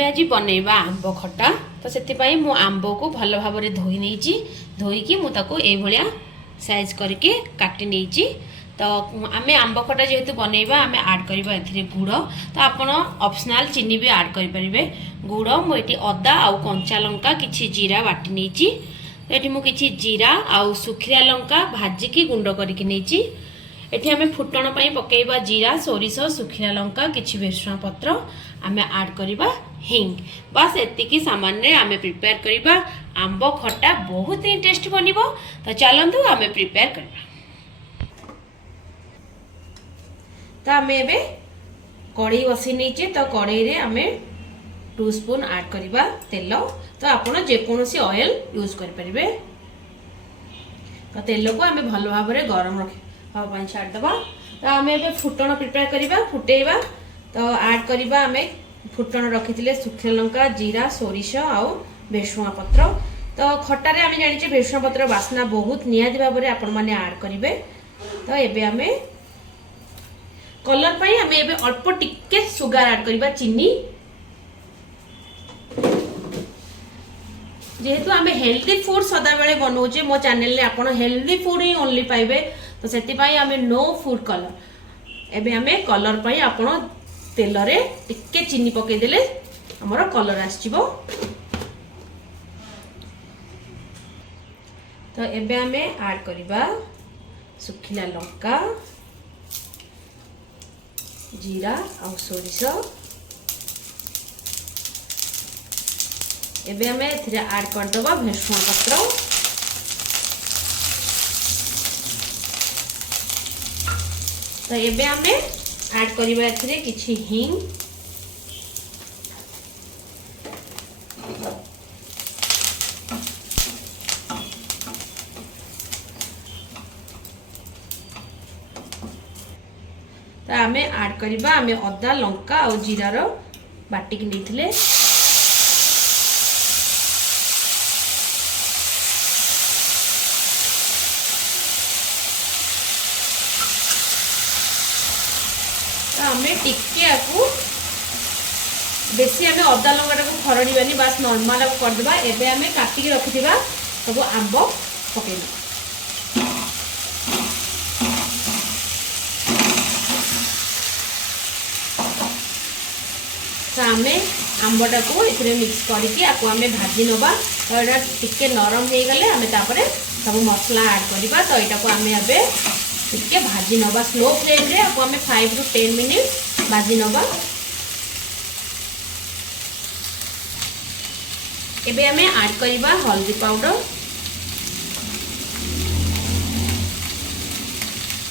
आमे आज बनैबा आंब खटा। तो से मु आंब को भल भाव में धोई नहीं धोईकी मुझे ये साइज करके काटी नहीं। तो आमे आंब खटा जेहेतु बनैबा आमे ऐड करबा एथिरे गुड़। तो आपण ऑप्शनल चीनी भी ऐड करि परिबे। गुड़ मुझे अदा आउ कंचा लंका किछि जीरा बाटी नहीं। तो ये मुझे जीरा आउ सुखिया लंका भाजिकी गुंड करके नहीं। एठी आमे फुटण पई पकेइबा जीरा सोरिष सुखिया लंका किछि भेरसुंगा पत्र आमे ऐड करिबा हिंग। बस एतिकी सामान्य आमे प्रिपेयर करिबा आंब खट्टा बहुत ही टेस्ट बनिबो। तो चलंतु आमे प्रिपेयर करिबा। तो आमे एबे कढ़ई बसी नीचे। तो कढ़ई रे आमे 2 स्पून ऐड करिबा तेल। तो आपण जे कोनोसी ऑयल यूज करि परिबे। तो तेल को आमे भलो भाव रे गरम रखि हवा छाड़ दबा। तो आमे एबे फुटण प्रिपेयर करिबा फुटेइबा। तो ऐड करिबा आमे फुटण रखिथिले सुखिया लंका जीरा सोरिष आउ भेरसुंगा पत्र। तो खट्टा रे आमे जानिचे भेरसुंगा पत्र वासना बहुत नियादी भाव रे आपण माने ऐड करिवे। तो एबे आमे कलर पई आमे एबे अल्प टिके सुगर ऐड करिबा चीनी। जेहेतु आमे हेल्दी फूड सदा बेले बनौचे मो चैनल रे आपण हेल्दी फूड ही ओनली पाइबे। तो सेति पई आमे नो फूड कलर। एबे आमे कलर पई आपण तेल रे टिके चीनी पके देले हमर कलर आसीबो। तो एबे आमे ऐड करिबा सुखिला लंका जीरा आउ सोरिष। एबे आमे एथिरे ऐड कर दबा भेरसुंगा पत्र। तो एबे आमे ऐड करिबा एथिरे किछि हिंग तो आमे ऐड करिबा आमे अदा लंका और जीरा रो बाटिक नैथिले। आमे टिके आकु बेसी आमे अदा लंगाटा को खरड़ीबानी बस नॉर्मल को कर देबा। एबे आमे काटी के रखिथिबा सब आंब पकेइबा। तो आमे आंबटा को इतरे मिक्स करके आकु आमे भाजी नबा। तो एटा टिके नरम हे गले आमे तापरे सब मसला ऐड करिबा। तो एटा को आमे अबे टिके भाजी नबा स्लो फ्लेम रे आपको हमें 5 to 10 मिनट भाजी नबा। एबे हमें ऐड करिबा हल्दी पाउडर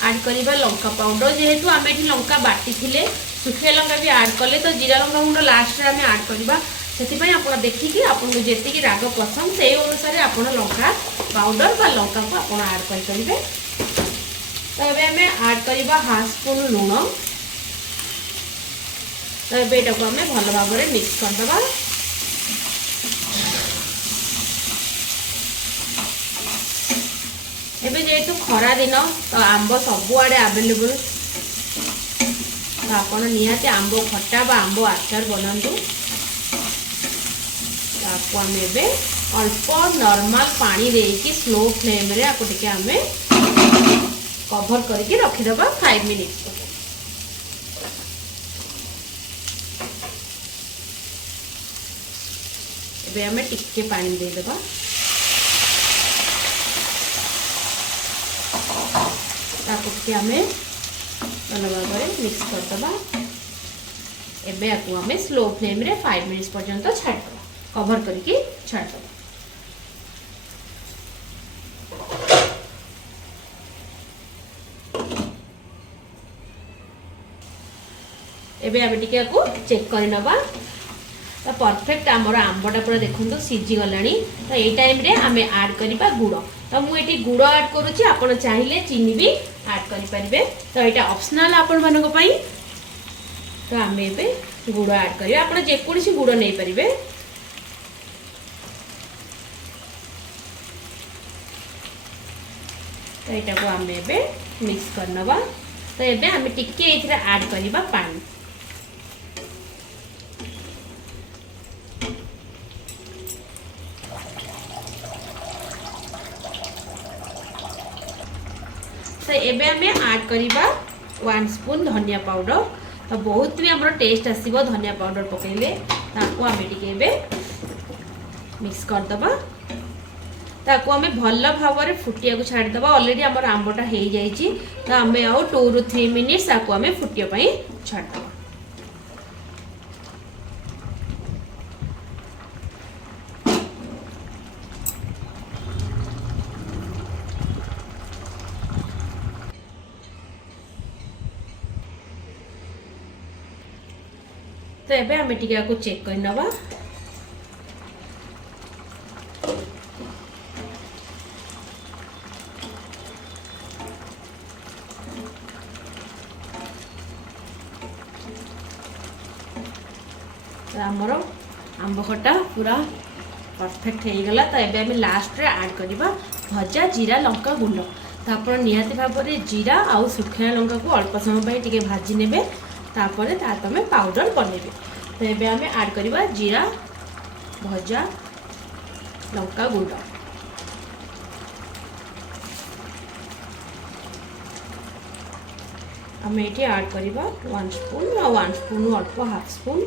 ऐड करिबा लंका पाउडर। जेहेतु आमे एठी लंका बाटी थिले सुखिया लंका भी ऐड कले तो जीरा लंका गुंड लास्ट रे हमें ऐड करिबा। सेति पई आपण देखिकी आपण को जेति की राग पसंद से अनुसार आपण लंका पाउडर बा लंका को आपण ऐड कर करिवे। तो ये आमे ऐड करिबा हाफ स्पून लूण। तो ये एटा को आमे भल भाव में मिक्स कर दबा। एबे जेहेतु खरा दिन तो आंब सब आड़े अवेलेबल। तो आपण निहाती आंब खट्टा बा आंब आचार बनातु। तो आपको आमे एबे अल्प नॉर्मल पानी देकी स्लो फ्लेम रे आपको टिके आमे कवर करके रखिदबा 5 मिनट। एबे हमें टिके पानी दे देबा। ताको टिके हमें अलग करे मिक्स कर दबा। एबे आकु हमें स्लो फ्लेम रे 5 मिनट्स पर्यंत छाड़ दबा कवर करके छाड़ दबा। एबे आमे टिके को चेक कर नबा। तो परफेक्ट आमर आंबटा पूरा देखंतु सिझी गलानी। तो ए टाइम रे आमे ऐड करिबा गुड़। तो मु एटी गुड़ ऐड करूची आपण चाहिले चीनी भी ऐड करि परिबे। तो एटा ऑप्शनल आपण मानको पई। तो आमे एबे गुड़ ऐड करिबा आपण जे कोनसी गुड़ नै परिबे। तो एटा को आमे एबे मिक्स कर नबा। तो एबे आमे टिके एथिरा ऐड करिबा पानी। एबे आमे ऐड करिबा 1 स्पून धनिया पाउडर। तो बहुत भी हमरो टेस्ट आसीबो धनिया पाउडर पकेले। ताको आमे टिके एबे मिक्स कर दबा। ताको आमे भल्ल भावरे फुटिया को छाड़ दबा। ऑलरेडी हमर आंबोटा हे जाईची। तो आमे आउ 2 ରୁ 3 मिनिट्स ताको आमे फुटिया पई छाड़ दबा। तो एबे आमे टिके को चेक कर नबा। तो आमर आंब खटा पूरा परफेक्ट हो गला। तो एबे आमे लास्ट रे ऐड करिबा भजा जीरा लंका गुंड। तो आपण निहाती भाव में जीरा आउ सुखिया लंका को अल्प समय पर टिके भाजी नेबे। तापर तमें पाउडर बनेबे। तो एबे आमे ऐड करिबा जीरा भजा लंका गुंड। आमे एठी ऐड करिबा 1 स्पून आ 1 स्पून अल्प हाफ स्पून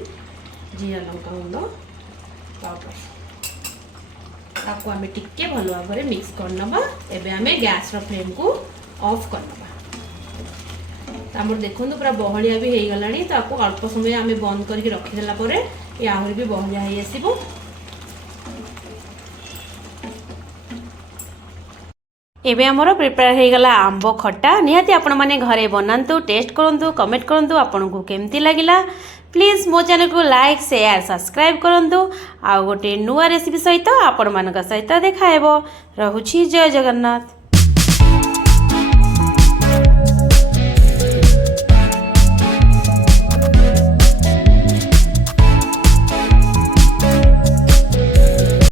जीरा लंका गुंड पाउडर। ताको आमे टिके भलो भाव में मिक्स कर नबा। एबे आमे गैस रो फ्लेम को ऑफ कर नबा। तामर देखंतु पूरा बहलिया भी हेई गलानी। तो आपको अल्प समय आमे बंद करके रखि देला परे ये आहुरी भी बहलिया हेई आसीबो। एबे हमरो प्रिपेयर हे गला आंब खट्टा। निहाती आपण माने घरे बनांतु, टेस्ट करंतु, कमेंट करंतु आपन को केमती लागिला। प्लीज मो चैनल को लाइक शेयर सब्सक्राइब करंतु। आ गोटे नुआ रेसिपी सहित आपण मानक सहित देखा हेबो। रहुछि जय जगन्नाथ।